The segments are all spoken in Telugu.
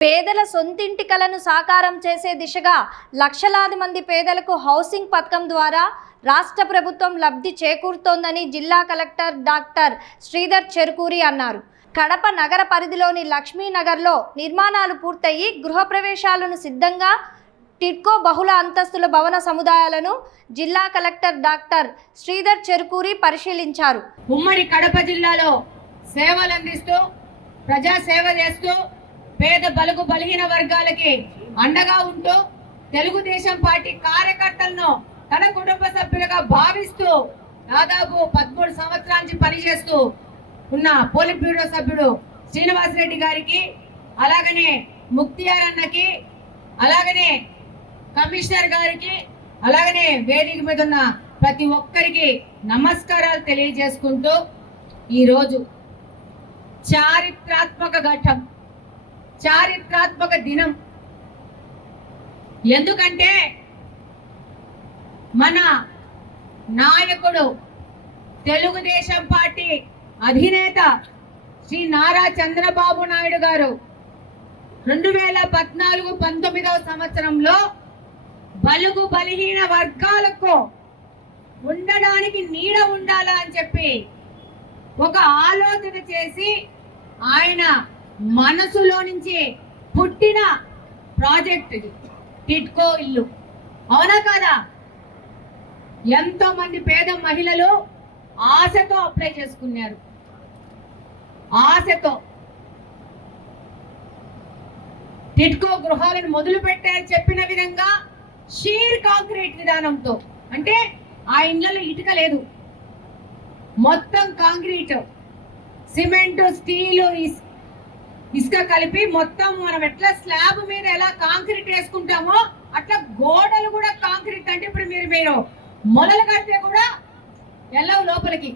పేదల సొంతింటి కలను సాకారం చేసే దిశగా లక్షలాది మంది పేదలకు హౌసింగ్ పథకం ద్వారా రాష్ట్ర ప్రభుత్వం లబ్ధి చేకూరుతోందని జిల్లా కలెక్టర్ డాక్టర్ శ్రీధర్ చెరుకూరి అన్నారు. కడప నగర పరిధిలోని లక్ష్మీనగర్లో నిర్మాణాలు పూర్తయి గృహప్రవేశాలను సిద్ధంగా టిడ్కో బహుళ అంతస్తుల భవన సముదాయాలను జిల్లా కలెక్టర్ డాక్టర్ శ్రీధర్ చెరుకూరి పరిశీలించారు. ఉమ్మడి కడప జిల్లాలో సేవలు అందిస్తూ ప్రజా సేవ చేస్తూ పేద బలుగు బలహీన వర్గాలకి అండగా ఉంటూ తెలుగుదేశం పార్టీ కార్యకర్తలను తన కుటుంబ సభ్యులుగా భావిస్తూ దాదాపు 13 సంవత్సరాల నుంచి పనిచేస్తూ ఉన్న పోలిట్ బ్యూరో సభ్యుడు శ్రీనివాసరెడ్డి గారికి, అలాగనే ముక్తియార్ అన్నకి, అలాగనే కమిషనర్ గారికి, అలాగనే వేదిక మీద ఉన్న ప్రతి ఒక్కరికి నమస్కారాలు తెలియజేసుకుంటూ ఈరోజు చారిత్రాత్మక ఘట్టం, చారిత్రాత్మక దినం. ఎందుకంటే మన నాయకుడు తెలుగుదేశం పార్టీ అధినేత శ్రీ నారా చంద్రబాబు నాయుడు గారు 2014-19వ సంవత్సరంలో బలుగు బలహీన వర్గాలకు ఉండడానికి నీడ ఉండాలా అని చెప్పి ఒక ఆలోచన చేసి ఆయన మనసులో నుంచి పుట్టిన ప్రాజెక్ట్ టిడ్కో ఇల్లు. అవునా కాదా? ఎంతో మంది పేద మహిళలు ఆశతో అప్లై చేసుకున్నారు. ఆశతో టిడ్కో గృహాలను మొదలు పెట్టారు. చెప్పిన విధంగా షీర్ కాంక్రీట్ విధానంతో, అంటే ఆ ఇళ్లలో ఇటుక లేదు, మొత్తం కాంక్రీట్, సిమెంట్, స్టీలు, ఇసుక కలిపి మొత్తం మనం ఎట్లా స్లాబ్ మీద ఎలా కాంక్రీట్ వేసుకుంటామో అట్లా గోడలు కూడా కాంక్రీట్. అంటే ఇప్పుడు మీరు మొదలు కడితే కూడా వెళ్ళవు లోపలికి.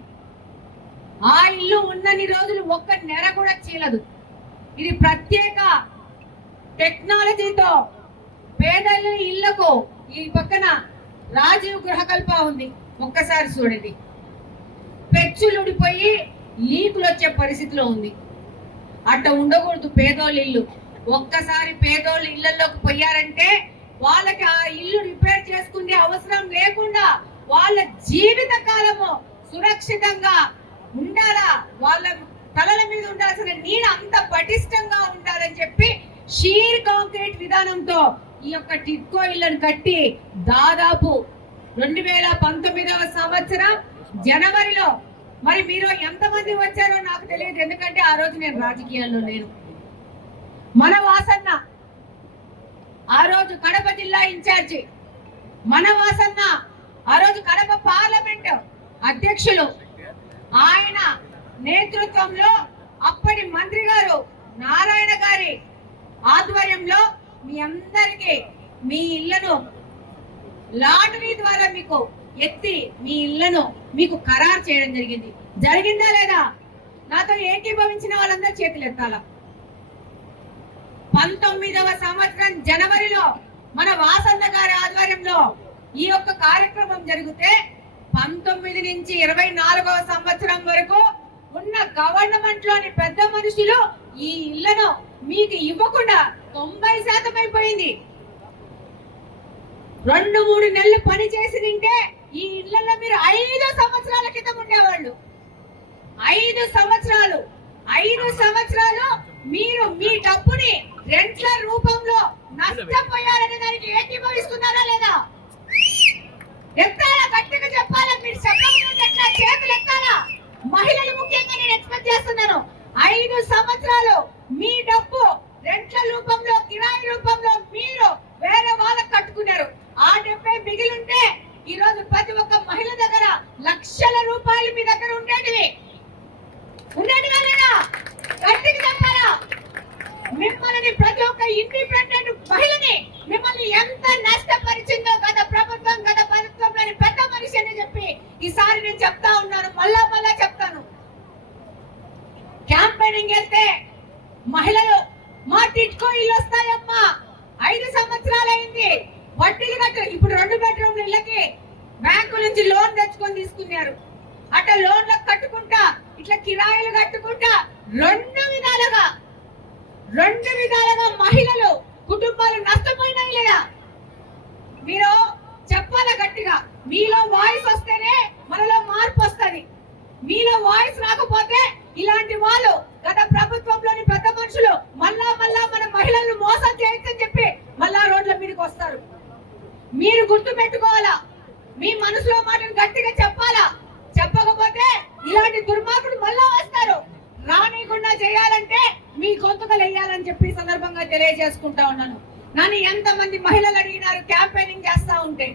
ఆ ఇల్లు ఉన్నన్ని రోజులు ఒక్క నెర కూడా చీలదు. ఇది ప్రత్యేక టెక్నాలజీతో పేదల ఇళ్లకు ఈ పక్కన రాజీవ్ గృహకల్ప ఉంది. ఒక్కసారి చూడండి, పెచ్చులు ఊడిపోయి లీకులు వచ్చే పరిస్థితిలో ఉంది. అట్లా ఉండకూడదు పేదోళ్ళ ఇల్లు. ఒక్కసారి పేదోళ్ళ ఇళ్లలోకి పోయారంటే వాళ్ళకి ఆ ఇల్లు రిపేర్ చేసుకునే అవసరం లేకుండా వాళ్ళ జీవిత కాలము సురక్షితంగా ఉండాలా, వాళ్ళ తలల మీద ఉండాల్సిన నీడ అంత పటిష్టంగా ఉండాలని చెప్పి షీర్ కాంక్రీట్ విధానంతో ఈ యొక్క టిడ్కో ఇళ్లను కట్టి దాదాపు 2019వ సంవత్సరం జనవరిలో, మరి మీరు ఎంతమంది వచ్చారో నాకు తెలియదు, ఎందుకంటే ఆ రోజు నేను రాజకీయాల్లో లేను. మన వాసన్న ఆ రోజు కడప జిల్లా ఇన్ఛార్జి, మన వాసన్న ఆ రోజు కడప పార్లమెంట్ అధ్యక్షులు, ఆయన నేతృత్వంలో అప్పటి మంత్రి గారు నారాయణ గారి ఆధ్వర్యంలో మీ అందరికీ మీ ఇళ్లను లాటరీ ద్వారా మీకు ఎత్తి మీ ఇళ్లను మీకు ఖరారు చేయడం జరిగింది. జరిగిందా లేదా? నాతో ఏకీభవించిన వాళ్ళందరూ చేతులు ఎత్తాల. 19వ సంవత్సరం జనవరిలో మన వాసన్న గారి ఆధ్వర్యంలో ఈ యొక్క కార్యక్రమం జరిగితే 19 నుంచి 24వ సంవత్సరం వరకు ఉన్న గవర్నమెంట్ లోని పెద్ద మనుషులు ఈ ఇళ్లను మీకు ఇవ్వకుండా 90% అయిపోయింది. 2-3 నెలలు పని చేసి నింటే ఈ ఇళ్లలో మీరు 5 సంవత్సరాల క్రితం ఉండేవాళ్ళు. 5 సంవత్సరాలు మీరు మీ డబ్బుని రెంట్ల రూపంలో నష్టపోయారనే దానికి ఏకీభవిస్తున్నారా లేదా? ఎత్తాలా? గట్టిగా చెప్పాలా? మీరు చెప్పకుండా చేతులు ఎత్తాలా? మహిళలు ముఖ్యంగా నేను ఎక్స్పెక్ట్ చేస్తున్నాను. 5 సంవత్సరాలు మీ డబ్బు రెంట్ల రూపంలో, కిరాయి రూపంలో మీరు వేరే వాళ్ళకి కట్టుకున్నారు. ఆ డబ్బే మిగిలింటే ఈ రోజు ప్రతి ఒక్క మహిళ దగ్గర లక్షల రూపాయలు మీ దగ్గర ఉండేటివి లేదా? గట్టిగా చెప్పాలా? మిమ్మల్ని ప్రతి ఒక్క ఇండిపెండెంట్ మహిళని మిమ్మల్ని ఎంత నష్టపరిచిందో గత ప్రభుత్వంలోని పెద్ద మనిషి అని చెప్పి ఈసారి నేను చెప్తా ఉన్నాను, మళ్ళా చెప్తాను. క్యాంపెయినింగ్ వెళ్తే మహిళలు మా టిడ్కో ఇల్లు వస్తాయమ్మా, 5 సంవత్సరాలు అయింది, వడ్డీలు కట్ట. ఇప్పుడు 2 బెడ్రూమ్ల ఇళ్ళకి బ్యాంకు నుంచి లోన్ తెచ్చుకొని తీసుకున్నారు. అట్లా లోన్లకు కట్టుకుంటా, ఇట్లా కిరాయిలు కట్టుకుంటా 2 విధాలుగా రెండు విధాలుగా మహిళలు కుటుంబాలు నష్టపోయినాయి లేదా? మీరు చెప్పాల గట్టిగా. మీలో వాయిస్ వస్తేనే మనలో మార్పు వస్తుంది. మీలో వాయిస్ రాకపోతే ఇలాంటి వాళ్ళు గత ప్రభుత్వంలోని పెద్ద మనుషులు మళ్ళా మన మహిళలను మోసం చేయొచ్చని చెప్పి మళ్ళా రోడ్ల మీదకి వస్తారు. మీరు గుర్తు పెట్టుకోవాలా, మీ మనసులో మాటను గట్టిగా చెప్పాలా. చెప్పకపోతే ఇలాంటి దుర్మార్గులు మళ్ళా వస్తారు. రానికుండా చేయాలంటే మీ గొంతుకలు వేయాలని చెప్పి సందర్భంగా తెలియజేసుకుంటా ఉన్నాను. నన్ను ఎంతమంది మహిళలు అడిగినారు క్యాంపెయినింగ్ చేస్తా ఉంటే,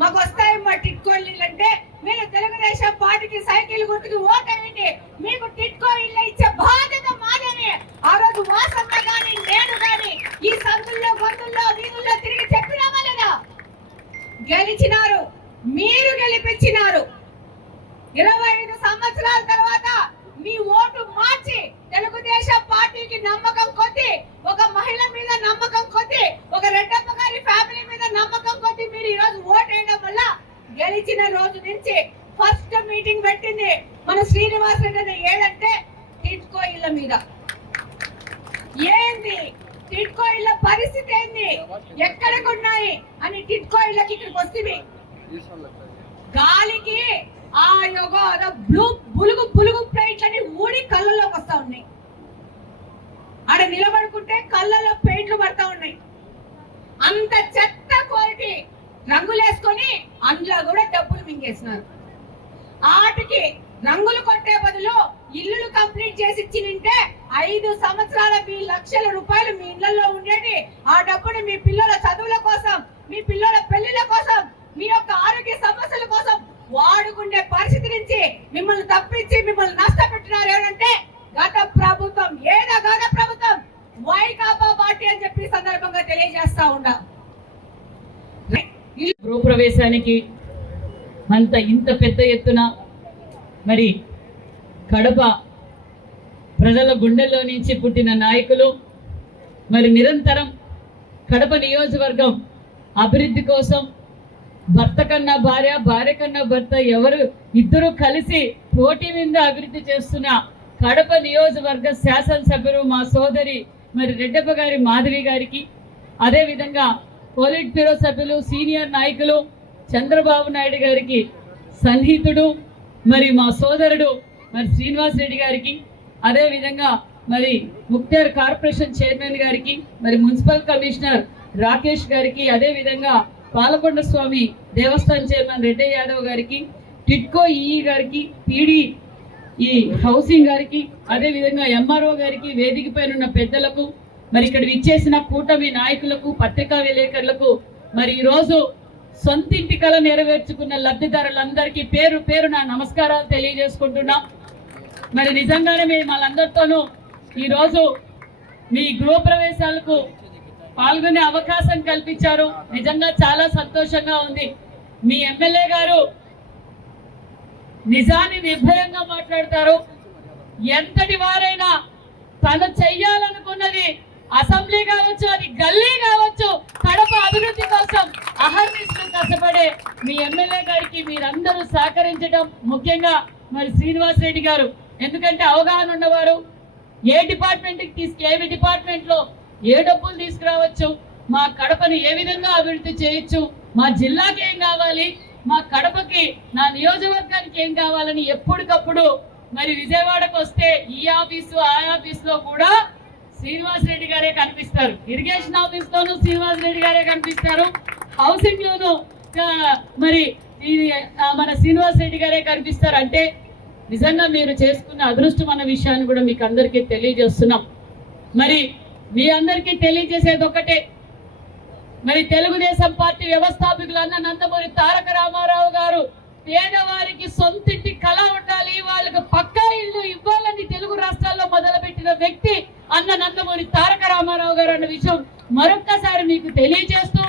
మాకు వస్తాయమ్మా టిట్కో ఇల్లు అంటే, మీరు తెలుగుదేశం పార్టీకి సైకిల్ గుర్తుకు ఓటేయండి, మీకు టిట్కో ఇల్లు ఇచ్చే బాధ్యత మాదేనే. ఆ రోజు వాసన్న గాని నేను గాని ఈ సందుల్లో గొంతుల్లో వీధుల్లో తిరిగి చెప్పినామా లేదా? గెలిచినారు, మీరు గెలిపించినారు. 25 సంవత్సరాల తర్వాత మీ ఓటు మార్చి తెలుగుదేశం పార్టీకి నమ్మకం కొద్ది, ఒక మహిళ మీద నమ్మకం కొద్ది, ఒక రెడ్డప్ప గారి ఫ్యామిలీ మీద నమ్మకం కొద్ది మీరు ఈ రోజు ఓటు వేయడం వల్ల గెలిచిన రోజు నుంచి ఫస్ట్ మీటింగ్ పెట్టింది మన శ్రీనివాస్ రెడ్డి. ఏదంటే టిట్కో ఇళ్ళ మీద. ఏంది టిట్కో ఇళ్ళ పరిస్థితి ఏంది, ఎక్కడికి ఉన్నాయి అని టిట్కో ఇళ్ళకి ఇక్కడికి వస్తుంది. గాలికి ఆ యొక్క పులుగు ప్లేట్లని ఊడి కళ్ళలోకి వస్తా ఉన్నాయి. ఆడ నిలబడుకుంటే కళ్ళలో పెయింట్లు పడతా ఉన్నాయి. అంత చెత్త క్వాలిటీ రంగులు వేసుకొని అందులో కూడా డబ్బులు మింగేస్తున్నారు. ఆటికి రంగులు కొట్టే బదులు ఇల్లులు కంప్లీట్ చేసి ఇచ్చినింటే 5 సంవత్సరాల మీ లక్షల రూపాయలు మీ ఇళ్లలో ఉండేది. ఆ డబ్బుని మీ పిల్లల చదువుల కోసం, మీ పిల్లల పెళ్లిళ్ళ కోసం, మీ యొక్క ఆరోగ్య సమస్యల కోసం వాడుకునే పరిస్థితి నుంచి మిమ్మల్ని తప్పించి మిమ్మల్ని నష్టపెట్టినారు ఎవరంటే గత ప్రభుత్వం. ఏదో గత ప్రభుత్వం వైకాపా పార్టీ అని చెప్పి సందర్భంగా తెలియజేస్తా ఉన్నా. గృహప్రవేశానికి ఇంత పెద్ద ఎత్తున మరి కడప ప్రజల గుండెల్లో నుంచి పుట్టిన నాయకులు మరి నిరంతరం కడప నియోజకవర్గం అభివృద్ధి కోసం భర్త కన్నా భార్య, భార్య కన్నా భర్త ఎవరు ఇద్దరు కలిసి పోటీ మీద అభివృద్ధి చేస్తున్న కడప నియోజకవర్గ శాసనసభ్యులు మా సోదరి మరి రెడ్డప్ప గారి మాధవి గారికి, అదేవిధంగా పోలిట్ బ్యూరో సభ్యులు సీనియర్ నాయకులు చంద్రబాబు నాయుడు గారికి సన్నిహితుడు మరి మా సోదరుడు మరి శ్రీనివాస్ రెడ్డి గారికి, అదేవిధంగా మరి ముక్తేర్ కార్పొరేషన్ చైర్మన్ గారికి, మరి మున్సిపల్ కమిషనర్ రాకేష్ గారికి, అదేవిధంగా పాలకొండ స్వామి దేవస్థానం చైర్మన్ రెడ్డి యాదవ్ గారికి, టిట్కో ఈఈ గారికి, పీడి ఈ హౌసింగ్ గారికి, అదేవిధంగా ఎంఆర్ఓ గారికి, వేదిక పైన ఉన్న పెద్దలకు, మరి ఇక్కడ విచ్చేసిన కూటమి నాయకులకు, పత్రికా విలేకరులకు, మరి ఈరోజు సొంతింటి కళ నెరవేర్చుకున్న లబ్ధిదారులందరికీ పేరు పేరు నా నమస్కారాలు తెలియజేసుకుంటున్నాం. మరి నిజంగానే మేము వాళ్ళందరితోనూ ఈరోజు మీ గృహప్రవేశాలకు పాల్గొనే అవకాశం కల్పించారు. నిజంగా చాలా సంతోషంగా ఉంది. మీ ఎమ్మెల్యే గారు నిజాన్ని నిర్భయంగా మాట్లాడతారు. ఎంతటి వారైనా తను చెయ్యాలనుకున్నది అసెంబ్లీ కావచ్చు, అది గల్లీ కావచ్చు, కడప అభివృద్ధి కోసం అహర్నిశలు కష్టపడే మీ ఎమ్మెల్యే గారికి మీరందరూ సహకరించడం, ముఖ్యంగా మరి శ్రీనివాస్ రెడ్డి గారు ఎందుకంటే అవగాహన ఉన్నవారు, ఏ డిపార్ట్మెంట్లో ఏ డబ్బులు తీసుకురావచ్చు, మా కడపని ఏ విధంగా అభివృద్ధి చేయొచ్చు, మా జిల్లాకి ఏం కావాలి, మా కడపకి నా నియోజకవర్గానికి ఏం కావాలని ఎప్పటికప్పుడు మరి విజయవాడకు వస్తే ఈ ఆఫీసు ఆ ఆఫీసులో కూడా శ్రీనివాస్ రెడ్డి గారే కనిపిస్తారు. ఇరిగేషన్ ఆఫీస్ లోను శ్రీనివాస్ రెడ్డి గారే కనిపిస్తారు. హౌసింగ్ లోను మరి మన శ్రీనివాస్ రెడ్డి గారే కనిపిస్తారు. అంటే నిజంగా మీరు చేసుకున్న అదృష్టం అన్న విషయాన్ని కూడా మీకు అందరికీ తెలియజేస్తున్నాం. మరి మీ అందరికీ తెలియజేసేది ఒకటే, మరి తెలుగుదేశం పార్టీ వ్యవస్థాపకులు అన్న నందమూరి తారక రామారావు గారు పేదవారికి సొంతింటి కళ ఉండాలి, వాళ్ళకి పక్కా ఇల్లు ఇవ్వాలని తెలుగు రాష్ట్రాల్లో మొదలుపెట్టిన వ్యక్తి అన్న నందమూరి తారక రామారావు గారు అన్న విషయం మరొక్కసారి మీకు తెలియజేస్తూ,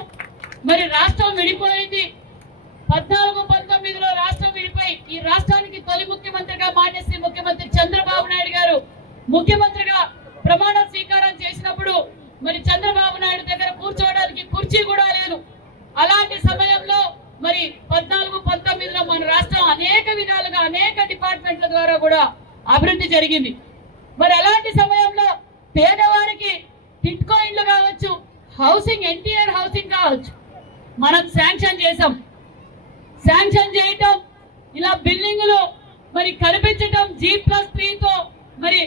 మరి రాష్ట్రం విడిపోయింది 14-19లో రాష్ట్రం విడిపోయి ఈ రాష్ట్రానికి తొలి ముఖ్యమంత్రిగా మానేసి ముఖ్యమంత్రి చంద్రబాబు నాయుడు గారు ముఖ్యమంత్రిగా ప్రమాణ స్వీకారం చేసినప్పుడు మరి చంద్రబాబు నాయుడు దగ్గర కూర్చోవడానికి కుర్చీ కూడా లేదు. అలాంటి సమయంలో మరి 14-19లో మన రాష్ట్రం అనేక విధాలుగా అనేక డిపార్ట్మెంట్ల ద్వారా కూడా అభివృద్ధి జరిగింది. మరి అలాంటి సమయంలో పేదవారికి టిట్కో ఇండ్లు కావచ్చు, హౌసింగ్ ఎన్టీఆర్ హౌసింగ్ కావచ్చు, మనం శాంక్షన్ చేసాం. శాంక్షన్ చేయటం, ఇలా బిల్డింగులు మరి కనిపించటం G+3తో మరి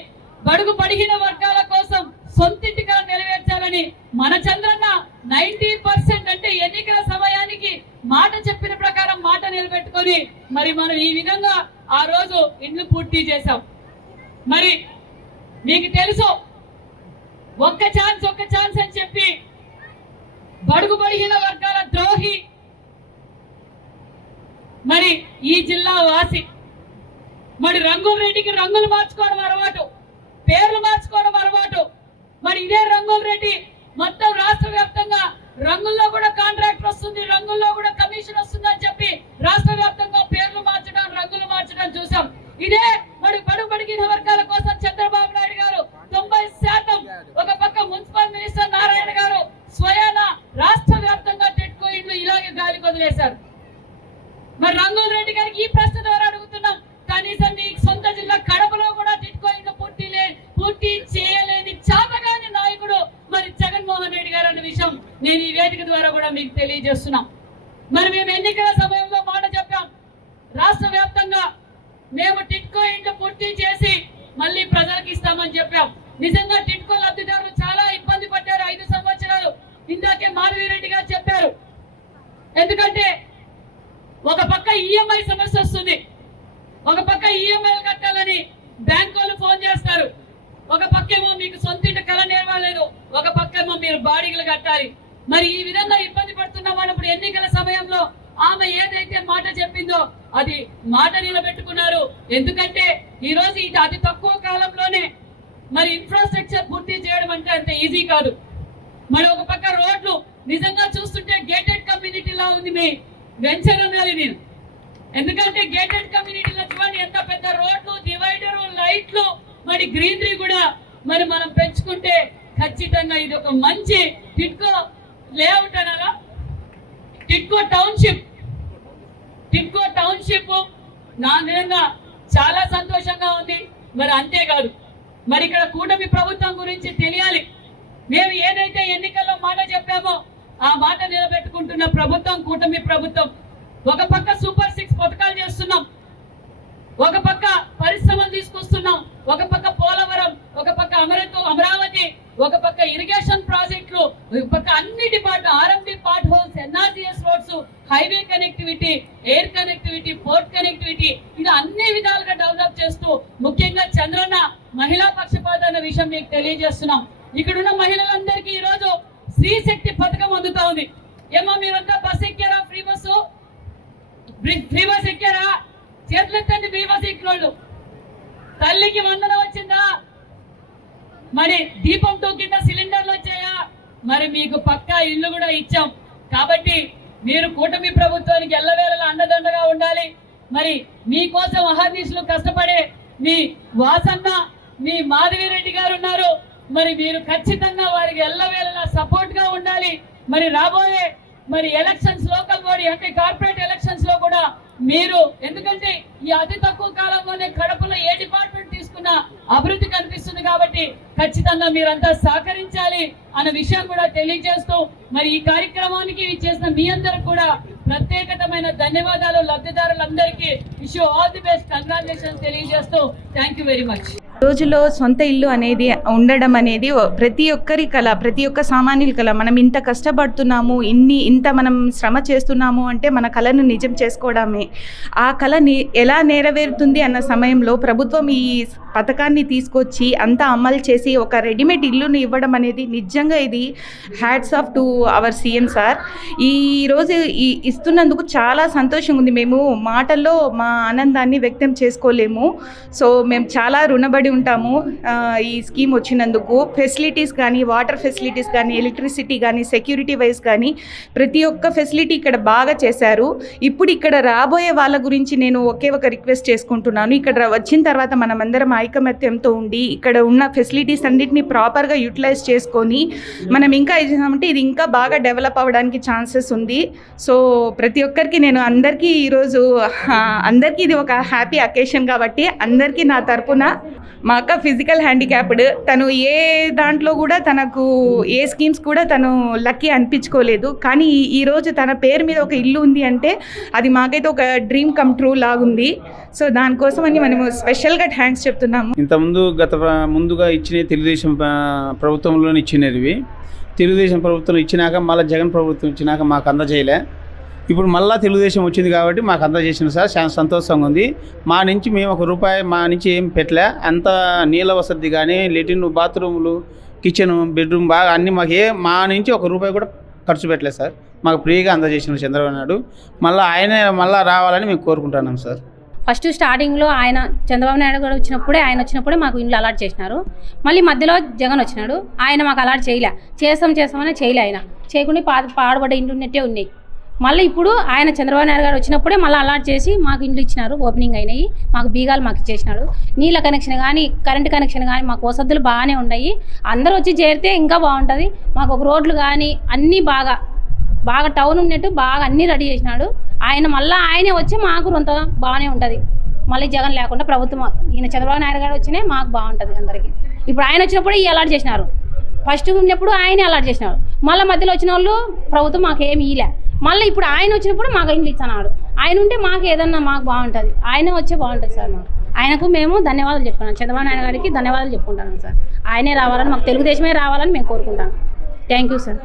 బడుగు బడిగిన వర్గాల కోసం సొంతింటి కల నెరవేర్చాలని మన చంద్రన్న 90% అంటే ఎన్నికల సమయానికి మాట చెప్పిన ప్రకారం మాట నిలబెట్టుకొని మరి మనం ఈ విధంగా ఆ రోజు ఇండ్లు పూర్తి చేశాం. మరి మీకు తెలుసు, ఒక్క ఛాన్స్ అని చెప్పి బడుగు బడిగిన వర్గాల ద్రోహి మరి ఈ జిల్లా వాసి. మరి రంగుల రెడ్డికి రంగులు మార్చుకోవడం అలవాటు, పేర్లు మార్చుకోవడం అలవాటు. మరి ఇదే రంగుల రెడ్డి మొత్తం రాష్ట్ర వ్యాప్తంగా రంగుల్లో కూడా కాంట్రాక్ట్ వస్తుంది, రంగుల్లో కూడా కమిషన్ వస్తుందని చెప్పి రాష్ట్ర వ్యాప్తంగా పేర్లు మార్చడం, రంగులు మార్చడం చూసాం. ఇదే మరి బడుగిన వర్గాల కోసం చంద్రబాబు నాయుడు గారు 90% ఒక పక్క మున్సిపల్ మినిస్టర్ నారాయణ గారు స్వయాన రాష్ట్ర వ్యాప్తంగా టిట్కో ఇండ్లు ఇలాగే గాలికి వదిలేశారు. మరి రంగుల రెడ్డి గారికి ఈ ప్రశ్న ద్వారా అడుగుతున్నాం, కనీసం నీ సొంత జిల్లా కడపలో కూడా టిట్కో ఇండ్లు పూర్తి చేయలేని చాతగాని నాయకుడు మరి జగన్మోహన్ రెడ్డి గారు అనే విషయం నేను ఈ వేదిక ద్వారా కూడా మీకు తెలియజేస్తున్నాం. మరి మేము ఎన్నికల సమయంలో మాట చెప్పాం, రాష్ట్ర వ్యాప్తంగా మేము టిట్కో ఇండ్లు పూర్తి చేసి మళ్ళీ ప్రజలకు ఇస్తామని చెప్పాం. నిజంగా టిట్కో లబ్ధిదారులు చాలా ఇబ్బంది పడ్డారు 5 సంవత్సరాలు. ఇందాకే మాధవిరెడ్డి గారు చెప్పారు. ఎందుకంటే ఒక పక్క ఈఎంఐ సమస్య వస్తుంది, ఒక పక్క ఈఎంఐలు కట్టాలని బ్యాంకు వాళ్ళు ఫోన్ చేస్తారు, ఒక పక్కేమో మీకు సొంతింటి కళ నేర్వలేదు, ఒక పక్కేమో మీరు బాడీలు కట్టాలి. మరి ఈ విధంగా ఇబ్బంది పడుతున్నాం అన్నప్పుడు ఎన్నికల సమయంలో ఆమె ఏదైతే మాట చెప్పిందో అది మాట నిలబెట్టుకున్నారు. ఎందుకంటే ఈ రోజు ఇది అతి తక్కువ కాలంలోనే మరి ఇన్ఫ్రాస్ట్రక్చర్ పూర్తి చేయడం అంటే అంత ఈజీ కాదు. మరి ఒక పక్క రోడ్లు నిజంగా చూస్తుంటే గేటెడ్ కమ్యూనిటీలా ఉంది మీ వెంచర్ అనాలి నేను. ఎందుకంటే గేటెడ్ కమ్యూనిటీలో చూడండి ఎంత పెద్ద రోడ్లు, డివైడరు, లైట్లు, మరి గ్రీనరీ కూడా మరి మనం పెంచుకుంటే ఖచ్చితంగా ఇది ఒక మంచి టిట్కో లేఅవుట్ అనాలా, టిట్కో టౌన్షిప్ నా నిజంగా చాలా సంతోషంగా ఉంది. మరి అంతేకాదు, మరి ఇక్కడ కూటమి ప్రభుత్వం గురించి తెలియాలి. మేము ఏదైతే ఎన్నికల్లో మాట చెప్పామో ఆ మాట నిలబెట్టుకుంటున్న ప్రభుత్వం కూటమి ప్రభుత్వం. ఒక పక్క సూపర్ 6 పథకాలు చేస్తున్నాం, ఒక పక్క పరిశ్రమలు తీసుకొస్తున్నాం, ఒక పక్క పోలవరం, ఒక పక్క అమరావతి, ఒక పక్క ఇరిగేషన్ ప్రాజెక్టులు, ఒక పక్క అన్ని department R and D potholes, NRGS roads, highway connectivity, air connectivity, port connectivity, ఇది అన్ని విధాలుగా డెవలప్ చేస్తూ ముఖ్యంగా చంద్రన్న మహిళా పక్షపాత అనే విషయం మీకు తెలియజేస్తున్నాం. ఇక్కడున్న మహిళలందరికీ ఈ రోజు స్త్రీ శక్తి పథకం అందుతా ఉంది. ఏమో మీరంతా బస్ ఎక్కారా? ఫ్రీ బస్ ఎక్కారా? చేతులెత్తండి. ఫ్రీ బస్ ఎక్కినోళ్ళు. తల్లికి వందనం వచ్చిందా? మరి దీపం 2 కింద సిలిండర్లు వచ్చాయా? మరి మీకు పక్కా ఇల్లు కూడా ఇచ్చాం. కాబట్టి మీరు కూటమి ప్రభుత్వానికి ఎల్లవేళలా అండదండగా ఉండాలి. మరి మీకోసం అహర్నిశలు కష్టపడే మీ వాసన్న, మీ మాధవిరెడ్డి గారు ఉన్నారు. మరి మీరు ఖచ్చితంగా వారికి ఎల్లవేళలా సపోర్ట్ గా ఉండాలి. మరి రాబోయే మరి ఎలక్షన్స్, లోకల్ బాడీ అంటే కార్పొరేట్ ఎలక్షన్స్ లో కూడా మీరు, ఎందుకంటే ఈ అతి తక్కువ కాలంలోనే కడపలో ఏ డిపార్ట్మెంట్ తీసుకున్నా అభివృద్ధి కనిపిస్తుంది కాబట్టి ఖచ్చితంగా మీరంతా సహకరించాలి అన్న విషయం కూడా తెలియజేస్తూ మరి ఈ కార్యక్రమానికి చేసిన మీ అందరికి కూడా ప్రత్యేకమైన ధన్యవాదాలు. లబ్ధిదారులందరికీ wish you all the best, congratulations తెలియజేస్తూ థ్యాంక్ యూ వెరీ మచ్. రోజులో సొంత ఇల్లు అనేది ఉండడం అనేది ప్రతి ఒక్కరి కళ, ప్రతి ఒక్క సామాన్యుల కళ. మనం ఇంత కష్టపడుతున్నాము, ఇంత మనం శ్రమ చేస్తున్నాము అంటే మన కళను నిజం చేసుకోవడమే. ఆ కళ ఎలా నెరవేరుతుంది అన్న సమయంలో ప్రభుత్వం ఈ పథకాన్ని తీసుకొచ్చి అంతా అమలు చేసి ఒక రెడీమేడ్ ఇల్లును ఇవ్వడం అనేది నిజంగా ఇది hats off to our CM sir. ఈరోజు ఇస్తున్నందుకు చాలా సంతోషంగా ఉంది. మేము మాటల్లో మా ఆనందాన్ని వ్యక్తం చేసుకోలేము. సో మేము చాలా రుణపడి ఉంటాము ఈ స్కీమ్ వచ్చినందుకు. ఫెసిలిటీస్ కానీ, వాటర్ ఫెసిలిటీస్ కానీ, ఎలక్ట్రిసిటీ కానీ, సెక్యూరిటీ వైజ్ కానీ ప్రతి ఒక్క ఫెసిలిటీ ఇక్కడ బాగా చేశారు. ఇప్పుడు ఇక్కడ రాబోయే వాళ్ళ గురించి నేను ఒకే ఒక రిక్వెస్ట్ చేసుకుంటున్నాను. ఇక్కడ వచ్చిన తర్వాత మనమందరం ఐకమత్యంతో ఉండి ఇక్కడ ఉన్న ఫెసిలిటీస్ అన్నిటిని ప్రాపర్గా యూటిలైజ్ చేసుకొని మనం ఇంకా ఇచ్చామంటే ఇది ఇంకా బాగా డెవలప్ అవ్వడానికి ఛాన్సెస్ ఉంది. సో ప్రతి ఒక్కరికి నేను అందరికీ ఈరోజు అందరికీ ఇది ఒక హ్యాపీ అకేషన్ కాబట్టి అందరికీ నా తరపున మా అక్క ఫిజికల్ హ్యాండిక్యాప్డ్, తను ఏ దాంట్లో కూడా తనకు ఏ స్కీమ్స్ కూడా తను లక్కీ అనిపించుకోలేదు. కానీ ఈరోజు తన పేరు మీద ఒక ఇల్లు ఉంది అంటే అది మాకైతే ఒక డ్రీమ్ కమ్ ట్రూ లాగుంది. సో దానికోసమని మనము స్పెషల్గా థ్యాంక్స్ చెప్తున్నాము. ఇంతకుముందు ముందుగా ఇచ్చిన తెలుగుదేశం ప్రభుత్వంలోనే ఇచ్చినవి, తెలుగుదేశం ప్రభుత్వం ఇచ్చినాక మళ్ళీ జగన్ ప్రభుత్వం ఇచ్చినాక మాకు అందజేయలే. ఇప్పుడు మళ్ళీ తెలుగుదేశం వచ్చింది కాబట్టి మాకు అందజేసిన సార్ చాలా సంతోషంగా ఉంది. మా నుంచి మేము ₹1 మా నుంచి ఏం పెట్టలే. అంత నీళ్ళ వసతి కానీ, లెట్రిన్, బాత్రూములు, కిచెన్, బెడ్రూమ్ బాగా అన్నీ మాకు మా నుంచి ₹1 కూడా ఖర్చు పెట్టలేదు సార్. మాకు ఫ్రీగా అందజేసిన చంద్రబాబు నాయుడు. ఆయన రావాలని మేము కోరుకుంటున్నాం సార్. ఫస్ట్ స్టార్టింగ్లో ఆయన చంద్రబాబు నాయుడు గారు వచ్చినప్పుడే మాకు ఇండ్లు అలాట్ చేసినారు. మళ్ళీ మధ్యలో జగన్ వచ్చినాడు, ఆయన మాకు అలాట్ చేస్తామని చేయలే. ఆయన చేయకుండా పాడుబడ్డ ఇండ్లు ఉన్నట్టే ఉన్నాయి. మళ్ళీ ఇప్పుడు ఆయన చంద్రబాబు నాయుడు గారు వచ్చినప్పుడే మళ్ళీ అలాట్ చేసి మాకు ఇండ్లు ఇచ్చినారు, ఓపెనింగ్ అయినాయి. మాకు బీగాలు మాకు ఇచ్చేసినాడు. నీళ్ళ కనెక్షన్ కానీ, కరెంట్ కనెక్షన్ కానీ మాకు వసతులు బాగానే ఉన్నాయి. అందరూ వచ్చి చేరితే ఇంకా బాగుంటుంది. మాకు ఒక రోడ్లు కానీ అన్నీ బాగా టౌన్ ఉన్నట్టు బాగా అన్నీ రెడీ చేసినాడు ఆయన. మళ్ళీ ఆయనే వచ్చి మాకు కొంత బాగానే ఉంటుంది. మళ్ళీ జగన్ లేకుండా ప్రభుత్వం ఈయన చంద్రబాబు నాయుడు గారు వచ్చినా మాకు బాగుంటుంది అందరికీ. ఇప్పుడు ఆయన వచ్చినప్పుడు ఈ అలాట్ చేసినారు, ఫస్ట్ ఉన్నప్పుడు ఆయనే అలాట్ చేసినారు. మళ్ళీ మధ్యలో వచ్చిన వాళ్ళు ప్రభుత్వం మాకు ఏమి ఇలే. మళ్ళీ ఇప్పుడు ఆయన వచ్చినప్పుడు మాకు ఇండ్లు ఇస్తున్నాడు. ఆయన ఉంటే మాకు ఏదన్నా మాకు బాగుంటుంది. ఆయన వచ్చే బాగుంటుంది సార్. మాకు ఆయనకు మేము ధన్యవాదాలు చెప్పుకున్నాం. చంద్రబాబు నాయుడు గారికి ధన్యవాదాలు చెప్పుకుంటాను సార్. ఆయనే రావాలని, మాకు తెలుగుదేశమే రావాలని మేము కోరుకుంటాను. Thank you sir.